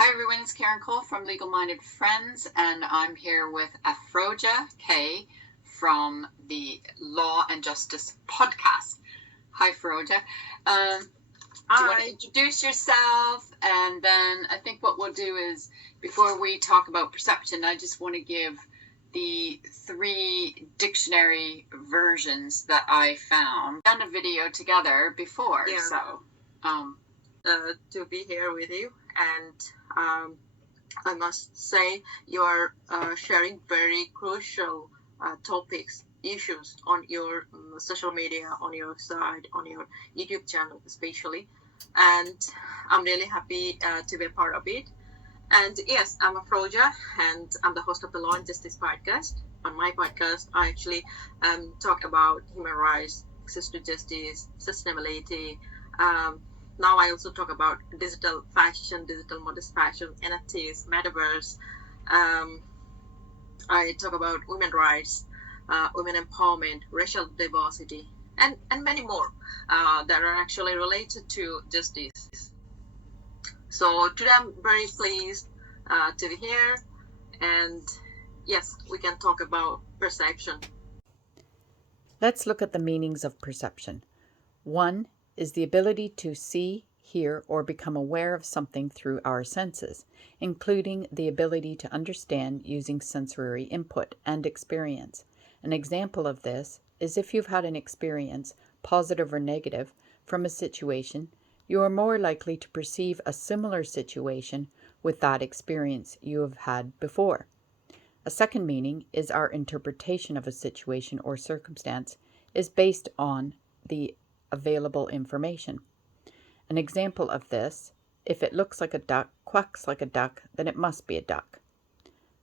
Hi everyone, it's Karen Cole from Legal Minded Friends, and I'm here with Afroja K from the Law and Justice podcast. Hi Afroja. Do you want to introduce yourself? And then I think what we'll do is, before we talk about perception, I just want to give the 3 dictionary versions that I found. We've done a video together before, so to be here with you, and I must say you are sharing very crucial topics, issues on your social media, on your site, on your YouTube channel especially, and I'm really happy to be a part of it. And yes, I'm Afroja, and I'm the host of the Law and Justice podcast. On my podcast, I actually talk about human rights, access to justice, sustainability. Now I also talk about digital fashion, digital modest fashion, NFTs, metaverse. I talk about women rights, women empowerment, racial diversity, and many more that are actually related to justice. So today I'm very pleased to be here, and yes, we can talk about perception. Let's look at the meanings of perception. 1 is the ability to see, hear, or become aware of something through our senses, including the ability to understand using sensory input and experience. An example of this is if you've had an experience, positive or negative, from a situation, you are more likely to perceive a similar situation with that experience you have had before. A second meaning is our interpretation of a situation or circumstance is based on the available information. An example of this, if it looks like a duck, quacks like a duck, then it must be a duck.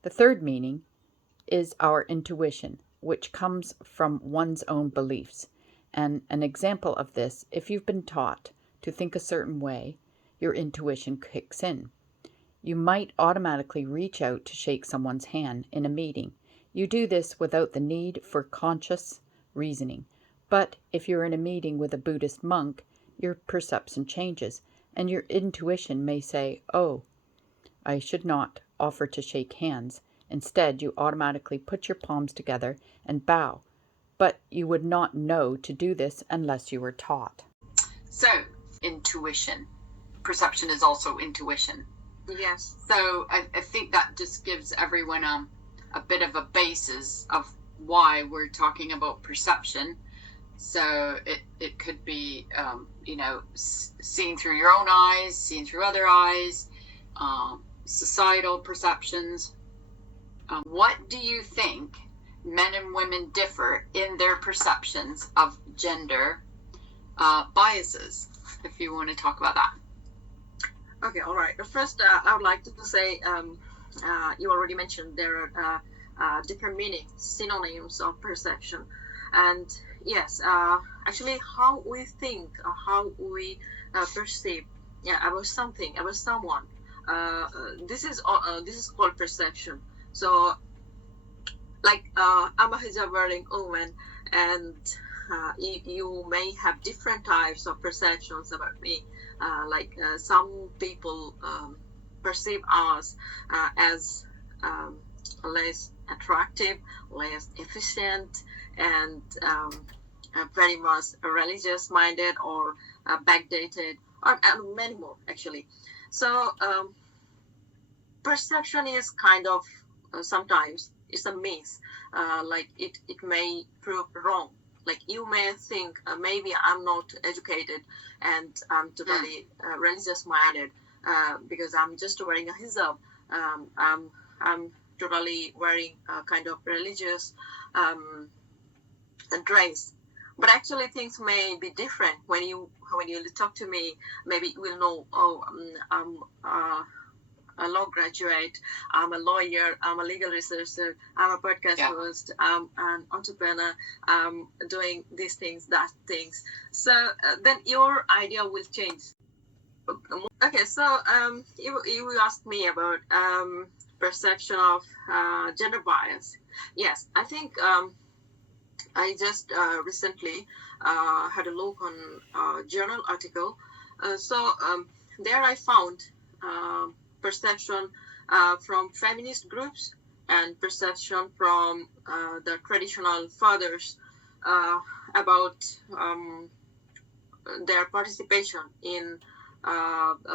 The third meaning is our intuition, which comes from one's own beliefs. And an example of this, if you've been taught to think a certain way, your intuition kicks in. You might automatically reach out to shake someone's hand in a meeting. You do this without the need for conscious reasoning. But if you're in a meeting with a Buddhist monk, your perception changes, and your intuition may say, "Oh, I should not offer to shake hands." Instead, you automatically put your palms together and bow. But you would not know to do this unless you were taught. So, intuition. Perception is also intuition. Yes. So I think that just gives everyone a bit of a basis of why we're talking about perception. So it could be, seeing through your own eyes, seeing through other eyes, societal perceptions. What do you think men and women differ in their perceptions of gender biases, if you want to talk about that? Okay, all right. First, I would like to say you already mentioned there are different meanings, synonyms of perception. And yes, actually how we think, how we perceive about something, about someone, this is called perception. So like I'm a hijab wearing woman, and you may have different types of perceptions about me. Some people perceive us as less attractive, less efficient, and very much religious minded or backdated, and many more actually. So perception is kind of sometimes it's a myth. It may prove wrong. Like you may think maybe I'm not educated and I'm totally religious minded because I'm just wearing a hijab. I'm totally wearing a kind of religious dress. But actually things may be different when you talk to me. Maybe you will know, I'm a law graduate, I'm a lawyer, I'm a legal researcher, I'm a podcast host, I'm an entrepreneur, I'm doing these things, that things. So then your idea will change. Okay, so you asked me about perception of gender bias. Yes, I think I just recently had a look on a journal article. So there I found perception from feminist groups and perception from the traditional fathers about their participation in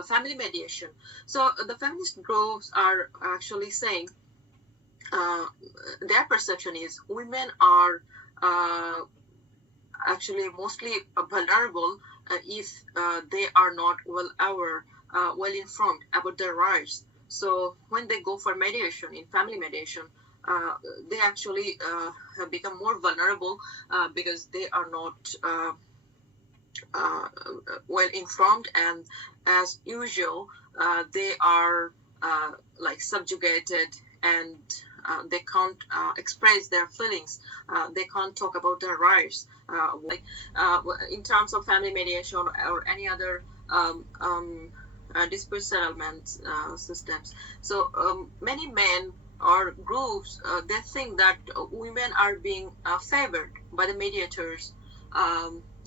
family mediation. So the feminist groups are actually saying their perception is women are actually mostly vulnerable if they are not well informed about their rights. So when they go for mediation, in family mediation, they actually have become more vulnerable because they are not well informed, and as usual, they are like subjugated, and they can't express their feelings. They can't talk about their rights. In terms of family mediation or any other dispute settlement systems. So many men or groups, they think that women are being favored by the mediators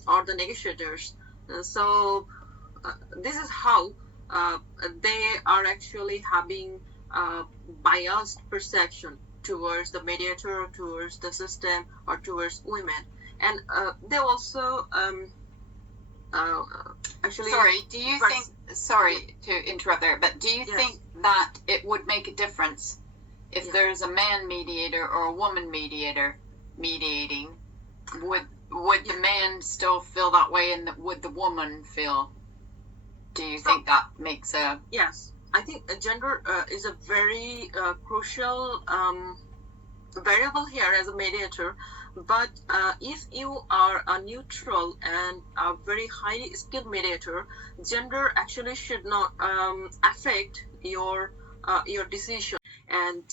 or the negotiators. So this is how they are actually having biased perception towards the mediator, towards the system, or towards women. And they also actually... Sorry to interrupt there, but do you think that it would make a difference if there's a man mediator or a woman mediator mediating? Would the man still feel that way, and would the woman feel? Do you think that makes a... Yes, I think gender is a very crucial variable here as a mediator. But if you are a neutral and a very highly skilled mediator, gender actually should not affect your decision. And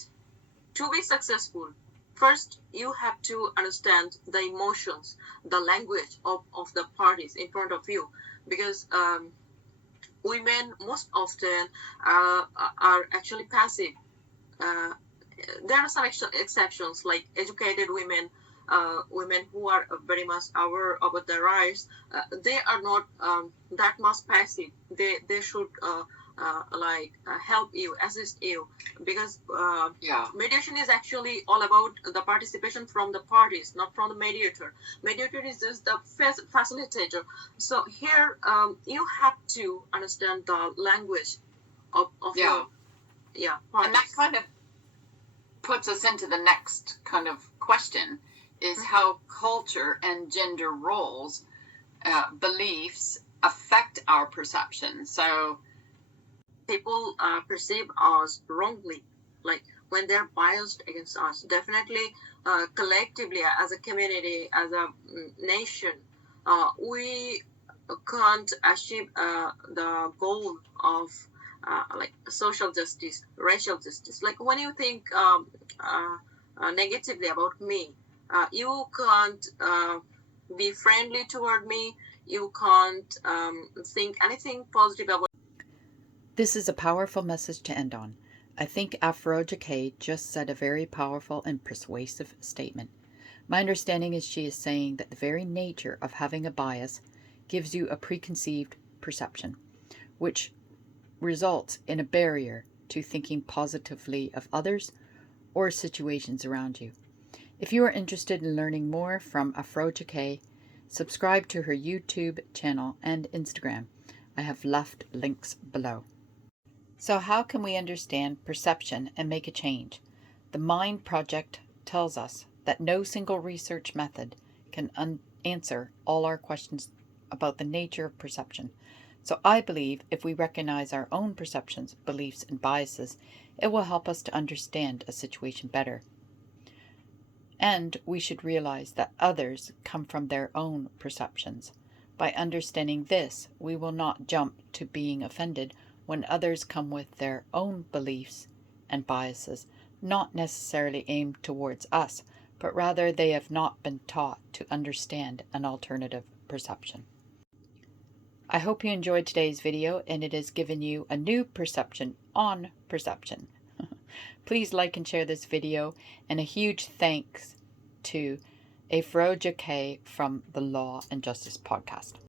to be successful, first you have to understand the emotions, the language of the parties in front of you, because women most often are actually passive. There are some exceptions, like educated women, women who are very much aware about their rights. They are not that much passive. They should help you, assist you, because mediation is actually all about the participation from the parties, not from the mediator. Mediator is just the facilitator. So here you have to understand the language of your parties. And that kind of puts us into the next kind of question, is how culture and gender roles, beliefs affect our perception. So people perceive us wrongly, like when they're biased against us. Definitely, collectively, as a community, as a nation, we can't achieve the goal of like social justice, racial justice. Like when you think negatively about me, you can't be friendly toward me. You can't think anything positive about. This is a powerful message to end on. I think Afroja just said a very powerful and persuasive statement. My understanding is she is saying that the very nature of having a bias gives you a preconceived perception, which results in a barrier to thinking positively of others or situations around you. If you are interested in learning more from Afroja, subscribe to her YouTube channel and Instagram. I have left links below. So how can we understand perception and make a change? The Mind Project tells us that no single research method can answer all our questions about the nature of perception. So I believe if we recognize our own perceptions, beliefs, and biases, it will help us to understand a situation better. And we should realize that others come from their own perceptions. By understanding this, we will not jump to being offended when others come with their own beliefs and biases, not necessarily aimed towards us, but rather they have not been taught to understand an alternative perception. I hope you enjoyed today's video and it has given you a new perception on perception. Please like and share this video, and a huge thanks to Afroja from the Law and Justice Podcast.